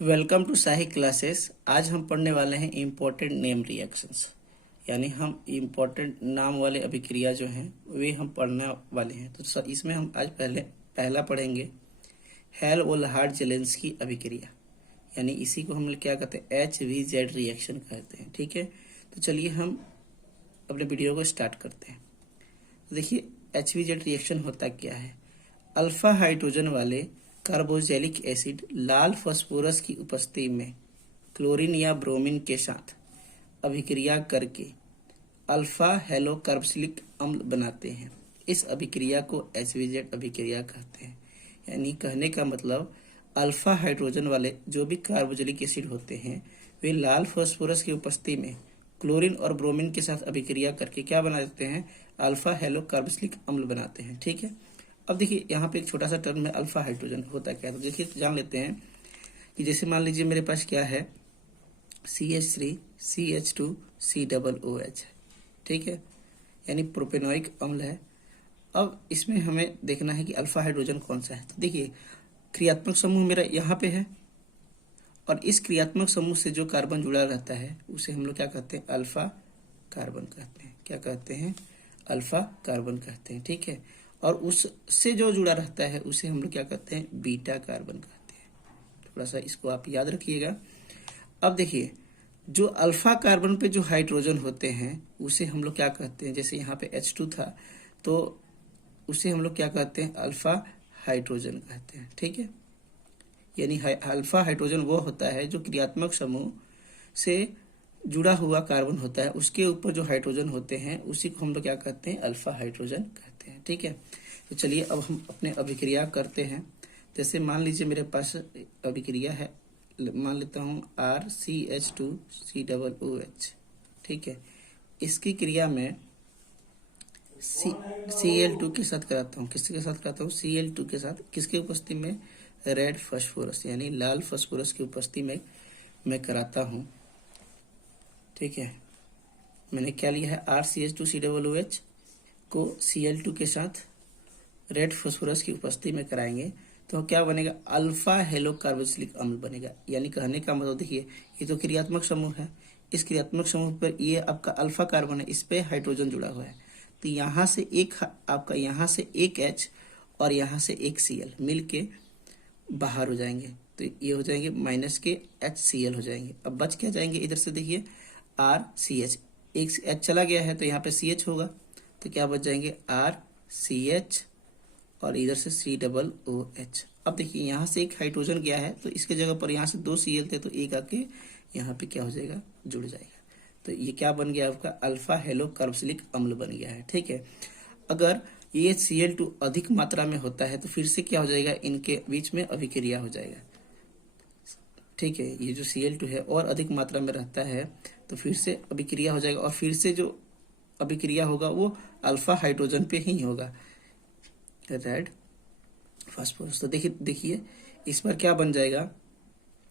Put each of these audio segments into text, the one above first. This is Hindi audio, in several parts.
Welcome to Sahi classes. आज हम पढ़ने वाले हैं इम्पोर्टेंट नेम रिएक्शंस, यानी हम इम्पोर्टेंट नाम वाले अभिक्रिया जो हैं वे हम पढ़ने वाले हैं। तो इसमें हम आज पहला पढ़ेंगे हेल-ओल्हार्ड जेलेंस्की अभिक्रिया, यानी इसी को हम क्या कहते हैं, HVZ रिएक्शन कहते हैं। ठीक है, तो चलिए हम अपने वीडियो को स्टार्ट करते हैं। तो देखिए HVZ रिएक्शन होता क्या है। अल्फा हाइड्रोजन वाले कार्बोक्सिलिक एसिड लाल फास्फोरस की उपस्थिति में क्लोरीन या ब्रोमीन के साथ अभिक्रिया करके अल्फा हेलो कार्बोक्सिलिक अम्ल बनाते हैं। इस अभिक्रिया को HVZ अभिक्रिया कहते हैं। यानी कहने का मतलब अल्फा हाइड्रोजन वाले जो भी कार्बोक्सिलिक एसिड होते हैं वे लाल फास्फोरस की उपस्थिति में क्लोरीन और ब्रोमीन के साथ अभिक्रिया करके क्या बना देते हैं, अल्फा हेलो कार्बोक्सिलिक अम्ल बनाते हैं। ठीक है, अब देखिए यहाँ पे एक छोटा सा टर्म है अल्फा हाइड्रोजन होता क्या है। तो देखिए जान लेते हैं कि जैसे मान लीजिए मेरे पास क्या है, CH3 CH2 COOH है। ठीक है, यानी प्रोपेनोइक अम्ल है। अब इसमें हमें देखना है कि अल्फा हाइड्रोजन कौन सा है। तो देखिए क्रियात्मक समूह मेरा यहाँ पे है और इस क्रियात्मक समूह से जो कार्बन जुड़ा रहता है उसे हम लोग क्या कहते हैं, अल्फा कार्बन कहते हैं। क्या कहते हैं, अल्फा कार्बन कहते हैं। ठीक है, और उससे जो जुड़ा रहता है उसे हम लोग क्या कहते हैं, बीटा कार्बन कहते हैं। थोड़ा सा इसको आप याद रखिएगा। अब देखिए जो अल्फा कार्बन पे जो हाइड्रोजन होते हैं उसे हम लोग क्या कहते हैं, जैसे यहाँ पे H2 था तो उसे हम लोग क्या कहते हैं, अल्फा हाइड्रोजन कहते हैं। ठीक है, यानी अल्फा हाइड्रोजन वो होता है जो क्रियात्मक समूह से जुड़ा हुआ कार्बन होता है, उसके ऊपर जो हाइड्रोजन होते हैं उसी को हम लोग क्या कहते हैं, अल्फा हाइड्रोजन कहते हैं। ठीक है, तो चलिए अब हम अपने अभिक्रिया करते हैं। जैसे मान लीजिए मेरे पास अभिक्रिया है, मान लेता हूँ RCH2COOH। ठीक है, इसकी क्रिया में Cl2 के साथ कराता हूँ। किसके साथ कराता हूँ, Cl2 के साथ। किसके उपस्थिति में, रेड फास्फोरस यानी लाल फास्फोरस की उपस्थिति में मैं कराता हूँ। ठीक है, मैंने क्या लिया है, RCH2COOH को Cl2 के साथ रेड फास्फोरस की उपस्थिति में कराएंगे तो क्या बनेगा, अल्फा हेलो कार्बोक्सिलिक अम्ल बनेगा। यानी कहने का मतलब देखिए ये तो क्रियात्मक समूह है, इस क्रियात्मक समूह पर ये आपका अल्फा कार्बन है, इस पे हाइड्रोजन जुड़ा हुआ है। तो यहाँ से एक आपका यहाँ से एक H और यहाँ से एक Cl मिल के बाहर हो जाएंगे, तो ये हो जाएंगे माइनस के HCl हो जाएंगे। अब बच क्या जाएंगे, इधर से देखिए RCH, एक H चला गया है तो यहाँ पे CH होगा, तो क्या बच जाएंगे RCH और इधर से COOH। अब देखिए यहाँ से एक हाइड्रोजन गया है तो इसके जगह पर यहाँ से दो Cl थे तो एक आके यहाँ पे क्या हो जाएगा, जुड़ जाएगा। तो ये क्या बन गया आपका, अल्फा हेलो कार्बोक्सिलिक अम्ल बन गया है। ठीक है, अगर ये Cl2 अधिक मात्रा में होता है तो फिर से क्या हो जाएगा, इनके बीच में अभिक्रिया हो जाएगा। ठीक है, ये जो Cl2 है और अधिक मात्रा में रहता है तो फिर से अभिक्रिया हो जाएगा और फिर से जो अभिक्रिया होगा वो अल्फा हाइड्रोजन पे ही होगा, रेड फास्फोरस। तो देखिए इस पर क्या बन जाएगा,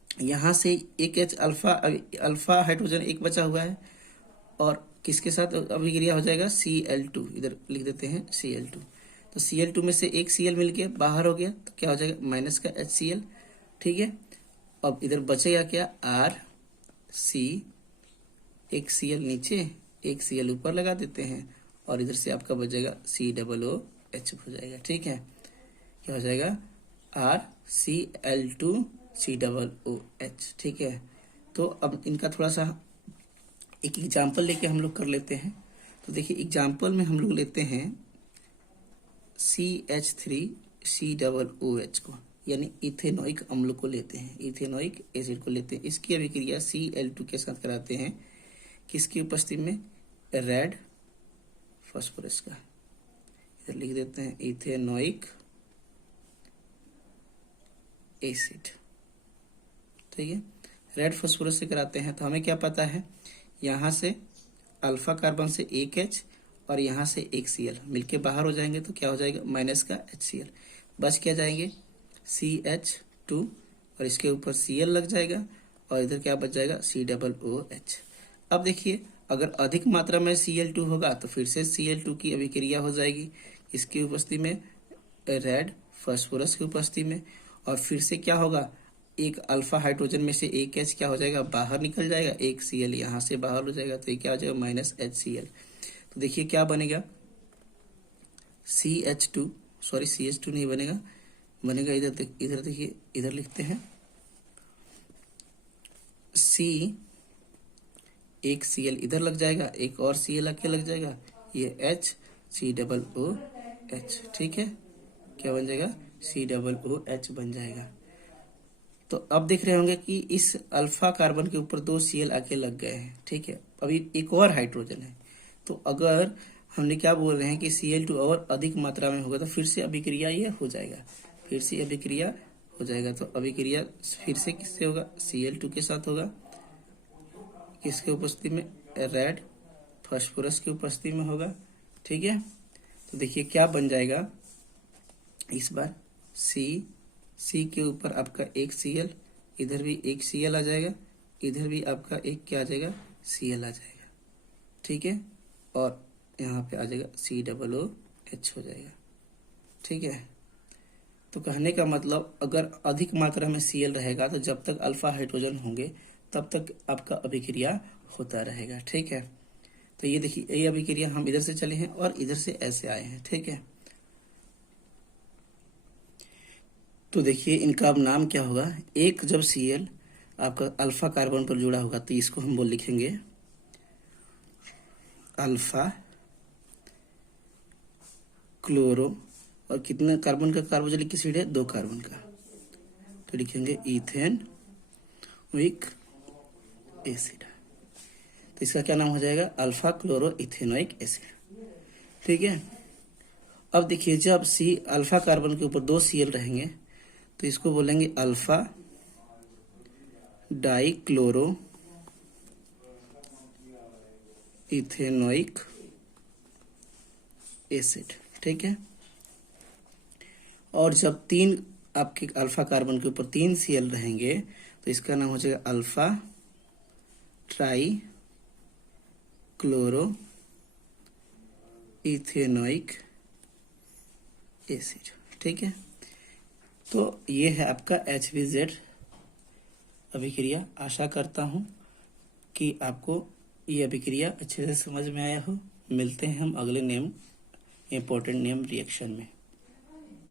यहाँ से एक H अल्फा हाइड्रोजन एक बचा हुआ है और किसके साथ अभिक्रिया हो जाएगा, Cl2, इधर लिख देते हैं Cl2। तो Cl2 में से एक Cl मिल के बाहर हो गया तो क्या हो जाएगा, माइनस का HCl। ठीक है, अब इधर बचेगा क्या, RC, एक Cl नीचे एक Cl ऊपर लगा देते हैं और इधर से आपका बचेगा COOH हो जाएगा। ठीक है, क्या हो जाएगा, RCl2COOH। ठीक है, तो अब इनका थोड़ा सा एक एग्जाम्पल लेके हम लोग कर लेते हैं। तो देखिए एग्जाम्पल में हम लोग लेते हैं CH3COOH को, यानी इथेनोइक अम्ल को लेते हैं, इथेनोइक एसिड को लेते हैं। इसकी अभिक्रिया Cl2 के साथ कराते हैं, किसकी उपस्थिति में, रेड फास्फोरस का। इधर लिख देते हैं इथेनोइक एसिड। ठीक है, रेड फास्फोरस से कराते हैं तो हमें क्या पता है, यहाँ से अल्फा कार्बन से एक H और यहाँ से एक Cl मिलके बाहर हो जाएंगे तो क्या हो जाएगा, माइनस का HCl। बच क्या जाएंगे, CH2 और इसके ऊपर Cl लग जाएगा और इधर क्या बच जाएगा, COOH। अब देखिए अगर अधिक मात्रा में Cl2 होगा तो फिर से Cl2 की अभिक्रिया हो जाएगी, इसकी उपस्थिति में, रेड फास्फोरस की उपस्थिति में, और फिर से क्या होगा, एक अल्फा हाइड्रोजन में से एक H क्या हो जाएगा, बाहर निकल जाएगा, एक Cl यहाँ से बाहर हो जाएगा, तो ये क्या हो जाएगा, -HCl। तो देखिए क्या बनेगा, CH2, सॉरी CH2 नहीं बनेगा, बनेगा इधर देखिए, इधर लिखते हैं C, एक Cl इधर लग जाएगा, एक और Cl आके लग जाएगा, ये H, COOH, ठीक है, क्या बन जाएगा, COOH बन जाएगा। तो अब देख रहे होंगे कि इस अल्फा कार्बन के ऊपर 2 Cl आके लग गए हैं, ठीक है। अभी एक और हाइड्रोजन है, तो अगर हमने क्या बोल रहे हैं कि Cl2 और अधिक मात्रा में होगा तो फिर से अभिक्रिया ये हो जाएगा, फिर से अभिक्रिया हो जाएगा। तो अभिक्रिया फिर से किससे होगा, Cl2 के साथ होगा, किसके उपस्थिति में, रेड फास्फोरस की उपस्थिति में होगा, ठीक है। तो देखिए क्या बन जाएगा, इस बार C के ऊपर आपका एक Cl, इधर भी एक Cl आ जाएगा, इधर भी आपका एक क्या आ जाएगा, Cl आ जाएगा, ठीक है, और यहाँ पे आ जाएगा COOH हो जाएगा, ठीक है। तो कहने का मतलब अगर अधिक मात्रा में Cl रहेगा तो जब तक अल्फा हाइड्रोजन होंगे तब तक आपका अभिक्रिया होता रहेगा, ठीक है। तो ये देखिए, ये अभिक्रिया हम इधर से चले हैं और इधर से ऐसे आए हैं, ठीक है। तो देखिए इनका अब नाम क्या होगा, एक जब Cl आपका अल्फा कार्बन पर जुड़ा होगा तो इसको हम लिखेंगे अल्फा क्लोरो, और कितना कार्बन का कार्बोनिलिक एसिड है, 2 कार्बन का, तो लिखेंगे इथेनोइक एसिड। तो इसका क्या नाम हो जाएगा, अल्फा क्लोरो इथेनोइक एसिड, ठीक है। अब देखिए जब अल्फा कार्बन के ऊपर 2 Cl रहेंगे तो इसको बोलेंगे alpha die chloro ethanoic acid, ठीक है। और जब 3 आपके अल्फा कार्बन के ऊपर 3 Cl रहेंगे तो इसका नाम हो जाएगा alpha try chloro ethanoic acid, ठीक है। तो ये है आपका HBZ अभिक्रिया। आशा करता हूँ कि आपको ये अभिक्रिया अच्छे से समझ में आया हो। मिलते हैं हम अगले इंपॉर्टेंट नेम रिएक्शन में।